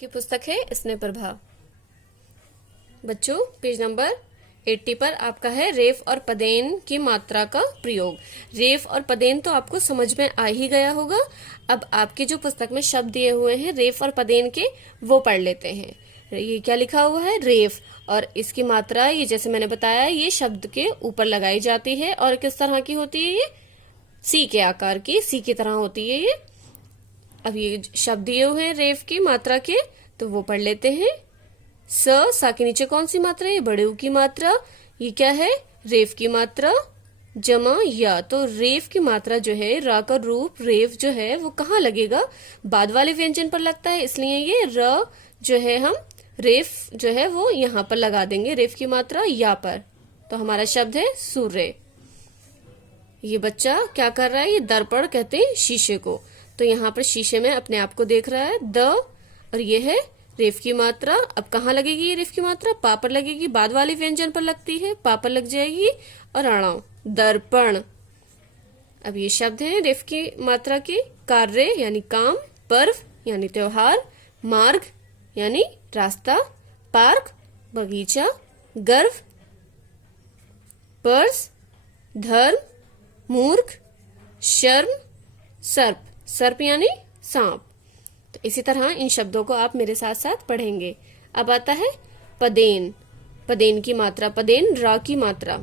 की पुस्तक है स्नेह प्रभा। बच्चों, पेज नंबर 80 पर आपका है रेफ और पदेन की मात्रा का प्रयोग। रेफ और पदेन तो आपको समझ में आ ही गया होगा। अब आपकी जो पुस्तक में शब्द दिए हुए हैं रेफ और पदेन के, वो पढ़ लेते हैं। ये क्या लिखा हुआ है? रेफ। और इसकी मात्रा, ये जैसे मैंने बताया, ये शब्द के ऊपर लगाई जाती है। और किस तरह की होती है? ये सी के आकार की, सी की तरह होती है ये। अब ये शब्द दिए हुए हैं रेफ की मात्रा के, तो वो पढ़ लेते हैं। सा के नीचे कौन सी मात्रा है? ये बड़े ऊ की मात्रा। ये क्या है? रेफ की मात्रा जमा या। तो रेफ की मात्रा जो है, रा का रूप रेफ जो है वो कहाँ लगेगा? बाद वाले व्यंजन पर लगता है, इसलिए ये र जो है हम रेफ जो है वो यहाँ पर लगा देंगे, रेफ की मात्रा या पर। तो हमारा शब्द है सूर्य। ये बच्चा क्या कर रहा है? ये दर्पण कहते हैं शीशे को। तो यहाँ पर शीशे में अपने आप को देख रहा है, द। और ये है रेफ की मात्रा। अब कहाँ लगेगी ये रेफ की मात्रा? पा पर लगेगी, बाद वाले व्यंजन पर लगती है, पा पर लग जाएगी। और अणाव, दर्पण। अब ये शब्द है रेफ की मात्रा के। कार्य यानी काम, पर्व यानी त्योहार, मार्ग यानी रास्ता, पार्क बगीचा, गर्व पर्स, धर्म मूर्ख, शर्म सर्प, सर्प यानी सांप। तो इसी तरह इन शब्दों को आप मेरे साथ साथ पढ़ेंगे। अब आता है पदेन। पदेन की मात्रा, पदेन रा की मात्रा।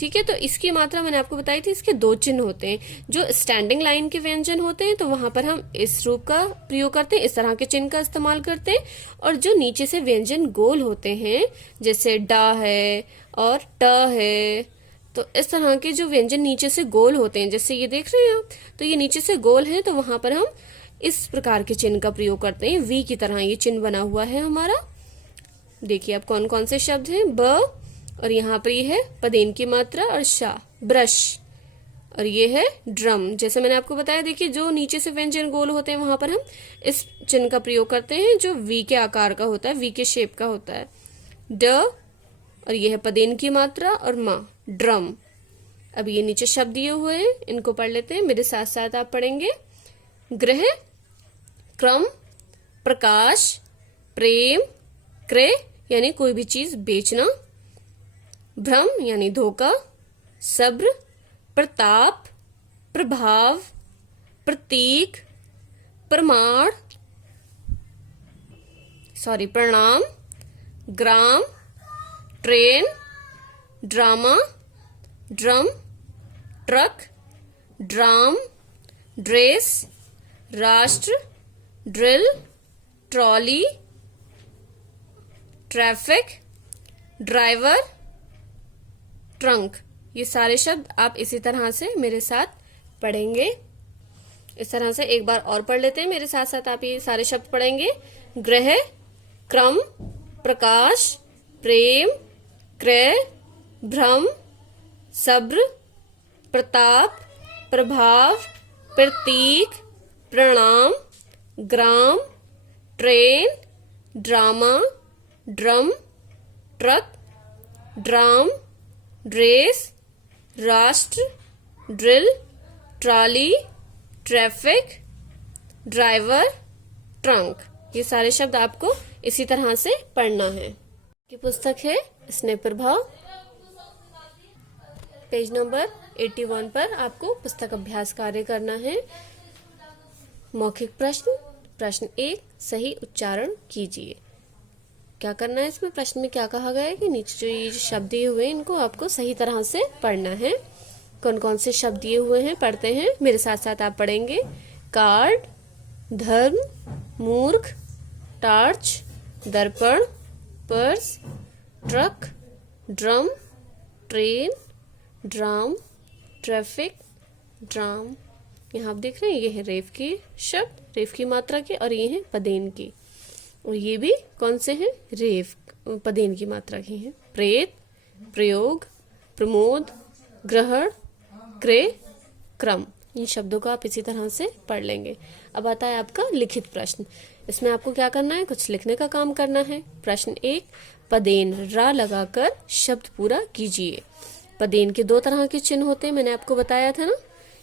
ठीक है, तो इसकी मात्रा मैंने आपको बताई थी। इसके दो चिन्ह होते हैं। जो स्टैंडिंग लाइन के व्यंजन होते हैं तो वहां पर हम इस रूप का प्रयोग करते हैं, इस तरह के चिन्ह का इस्तेमाल करते हैं। और जो नीचे से व्यंजन गोल होते हैं, जैसे डा है और ट है, तो इस तरह के जो व्यंजन नीचे से गोल होते हैं, जैसे ये देख रहे हैं आप, तो ये नीचे से गोल है, तो वहां पर हम इस प्रकार के चिन्ह का प्रयोग करते हैं। वी की तरह ये चिन्ह बना हुआ है हमारा। देखिए अब कौन कौन से शब्द हैं। ब, और यहाँ पर ये है पदेन की मात्रा, और शा ब्रश, और ये है ड्रम। जैसे मैंने आपको बताया, देखिए जो नीचे से व्यंजन गोल होते हैं वहां पर हम इस चिन्ह का प्रयोग करते हैं, जो वी के आकार का होता है, वी के शेप का होता है। ड, और ये है पदेन की मात्रा, और मा ड्रम। अब ये नीचे शब्द दिए हुए हैं, इनको पढ़ लेते हैं। मेरे साथ साथ आप पढ़ेंगे। ग्रह, क्रम, प्रकाश, प्रेम, क्रय यानी कोई भी चीज बेचना, भ्रम यानी धोखा, सब्र, प्रताप, प्रभाव, प्रतीक, प्रमाण प्रणाम, ग्राम, train, drama, drum, truck, dram, dress, राष्ट्र, drill, trolley, traffic, driver, trunk. ये सारे शब्द आप इसी तरह से मेरे साथ पढ़ेंगे। इस तरह से एक बार और पढ़ लेते हैं। मेरे साथ साथ आप ये सारे शब्द पढ़ेंगे। ग्रह, क्रम, प्रकाश, प्रेम, क्रय, भ्रम, सब्र, प्रताप, प्रभाव, प्रतीक, प्रणाम, ग्राम, train, drama, drum, truck, dram, dress, राष्ट्र, drill, trolley, traffic, driver, trunk. ये सारे शब्द आपको इसी तरह से पढ़ना है। की पुस्तक है स्नेह प्रभा। पेज नंबर 81 पर आपको पुस्तक अभ्यास कार्य करना है। मौखिक प्रश्न। प्रश्न 1, सही उच्चारण कीजिए। क्या करना है इसमें? प्रश्न में क्या कहा गया है कि नीचे जो ये शब्द दिए हुए हैं इनको आपको सही तरह से पढ़ना है। कौन कौन से शब्द दिए हुए हैं पढ़ते हैं। मेरे साथ साथ आप पढ़ेंगे। कार्ड, धर्म, मूर्ख, टार्च, दर्पण, purse, truck, drum, train, drum, traffic, drum. यहाँ आप देख रहे हैं, ये है रेफ के शब्द, रेफ की मात्रा के, और ये है पदेन की। और ये भी कौन से हैं? रेफ पदेन की मात्रा के हैं। प्रेत, प्रयोग, प्रमोद, ग्रहण, क्रय, क्रम। इन शब्दों को आप इसी तरह से पढ़ लेंगे। अब आता है आपका लिखित प्रश्न। इसमें आपको क्या करना है? कुछ लिखने का काम करना है। प्रश्न 1, पदेन रा लगाकर शब्द पूरा कीजिए। पदेन के दो तरह के चिन्ह होते हैं, मैंने आपको बताया था ना।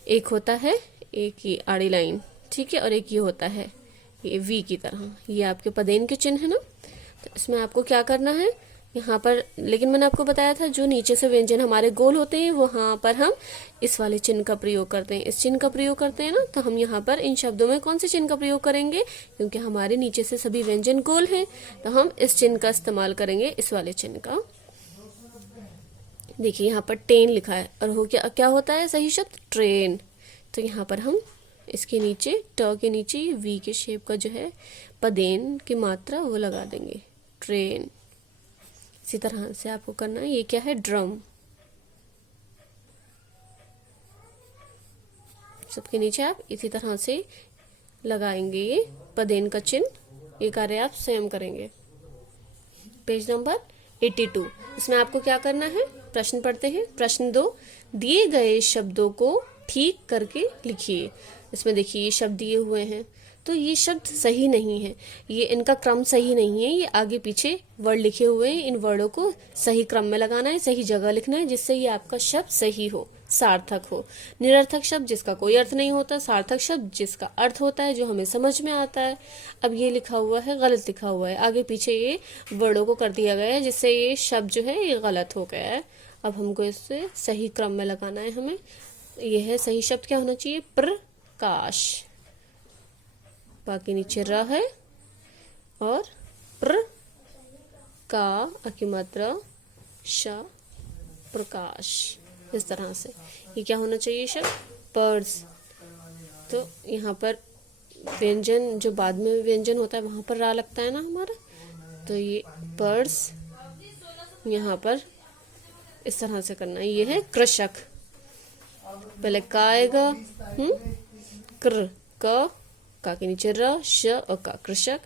एक होता है एक ही आड़ी लाइन, ठीक है, और एक ये होता है ये वी की तरह, ये आपके पदेन के चिन्ह है ना। तो इसमें आपको क्या करना है यहाँ पर, लेकिन मैंने आपको बताया था जो नीचे से व्यंजन हमारे गोल होते हैं वहां पर हम इस वाले चिन्ह का प्रयोग करते हैं, इस चिन्ह का प्रयोग करते हैं ना। तो हम यहाँ पर इन शब्दों में कौन से चिन्ह का प्रयोग करेंगे, क्योंकि हमारे नीचे से सभी व्यंजन गोल हैं, तो हम इस चिन्ह का इस्तेमाल करेंगे, इस वाले चिन्ह का। देखिए यहाँ पर टेन लिखा है और हो क्या होता है सही शब्द ट्रेन। तो यहाँ पर हम इसके नीचे ट के नीचे वी के शेप का जो है पदेन की मात्रा वो लगा देंगे, ट्रेन। इसी तरह से आपको करना है। ये क्या है, ड्रम। सबके नीचे आप इसी तरह से लगाएंगे ये पदेन का चिन्ह। ये कार्य आप स्वयं करेंगे। Page number 82। इसमें आपको क्या करना है, प्रश्न पढ़ते हैं। प्रश्न 2, दिए गए शब्दों को ठीक करके लिखिए। इसमें देखिए ये शब्द दिए हुए हैं, तो ये शब्द सही नहीं है, ये इनका क्रम सही नहीं है, ये आगे पीछे वर्ड लिखे हुए हैं, इन वर्डों को सही क्रम में लगाना है, सही जगह लिखना है, जिससे ये आपका शब्द सही हो, सार्थक हो। निरर्थक शब्द जिसका कोई अर्थ नहीं होता, सार्थक शब्द जिसका अर्थ होता है, जो हमें समझ में आता है। अब ये लिखा हुआ है, गलत लिखा हुआ है, आगे पीछे ये वर्डों को कर दिया गया है, जिससे ये शब्द जो है ये गलत हो गया है। अब हमको इसे सही क्रम में लगाना है हमें। ये है सही शब्द, क्या होना चाहिए, प्रकाश। बाकी नीचे र है और प्र का की मात्रा श, प्रकाश। इस तरह से ये क्या होना चाहिए शब्द, पर्स। तो यहाँ पर व्यंजन जो बाद में व्यंजन होता है वहां पर रा लगता है ना हमारा, तो ये पर्स यहाँ पर इस तरह से करना है। ये है कृषक, पहले का आएगा, क्र, का के नीचे र, श और का, कृषक।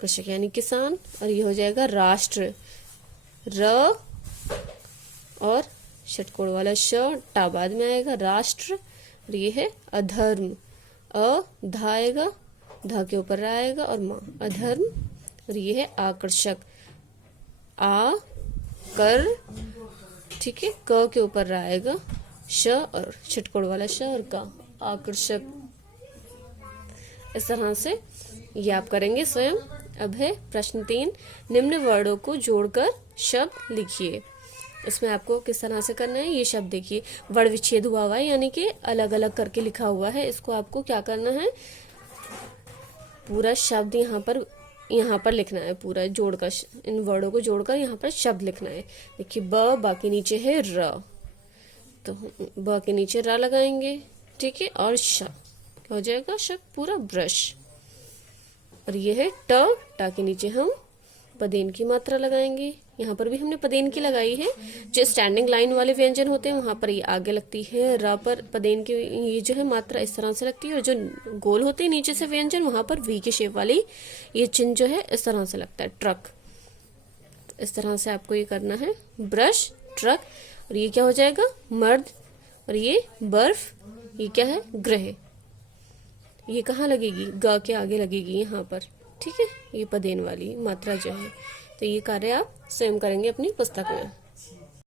कृषक यानी किसान। और ये हो जाएगा राष्ट्र, र और षटकोण वाला श, टा बाद में आएगा, राष्ट्र। और ये है अधर्म, धा आएगा, धा के ऊपर रा आएगा और माँ, अधर्म। और ये है आकर्षक, आ कर, ठीक है, क के ऊपर रा आएगा, श और षटकोण वाला श और का, आकर्षक। इस तरह से ये आप करेंगे स्वयं। अब है प्रश्न 3, निम्न वर्डों को जोड़कर शब्द लिखिए। इसमें आपको किस तरह से करना है, ये शब्द देखिए वर्ण विच्छेद हुआ हुआ है, यानी कि अलग अलग करके लिखा हुआ है। इसको आपको क्या करना है, पूरा शब्द यहाँ पर लिखना है, पूरा जोड़कर, इन वर्डों को जोड़कर यहाँ पर शब्द लिखना है। देखिए ब, बाकी नीचे है र, तो ब के नीचे रा लगाएंगे, ठीक है, और श हो जाएगा शब्द पूरा ब्रश। और ये है ट, टा के नीचे हम पदेन की मात्रा लगाएंगे। यहाँ पर भी हमने पदेन की लगाई है। जो स्टैंडिंग लाइन वाले व्यंजन होते हैं वहां पर ये आगे लगती है, र पर पदेन की ये जो है मात्रा इस तरह से लगती है, और जो गोल होते हैं नीचे से व्यंजन वहां पर वी के शेप वाली ये चिन्ह जो है इस तरह से लगता है, ट्रक। इस तरह से आपको ये करना है, ब्रश, ट्रक। और ये क्या हो जाएगा, मर्द। और ये बर्फ, ये क्या है, ग्रह। ये कहाँ लगेगी, ग के आगे लगेगी यहाँ पर, ठीक है, ये पदेन वाली मात्रा जो है। तो ये कार्य आप स्वयं करेंगे अपनी पुस्तक में।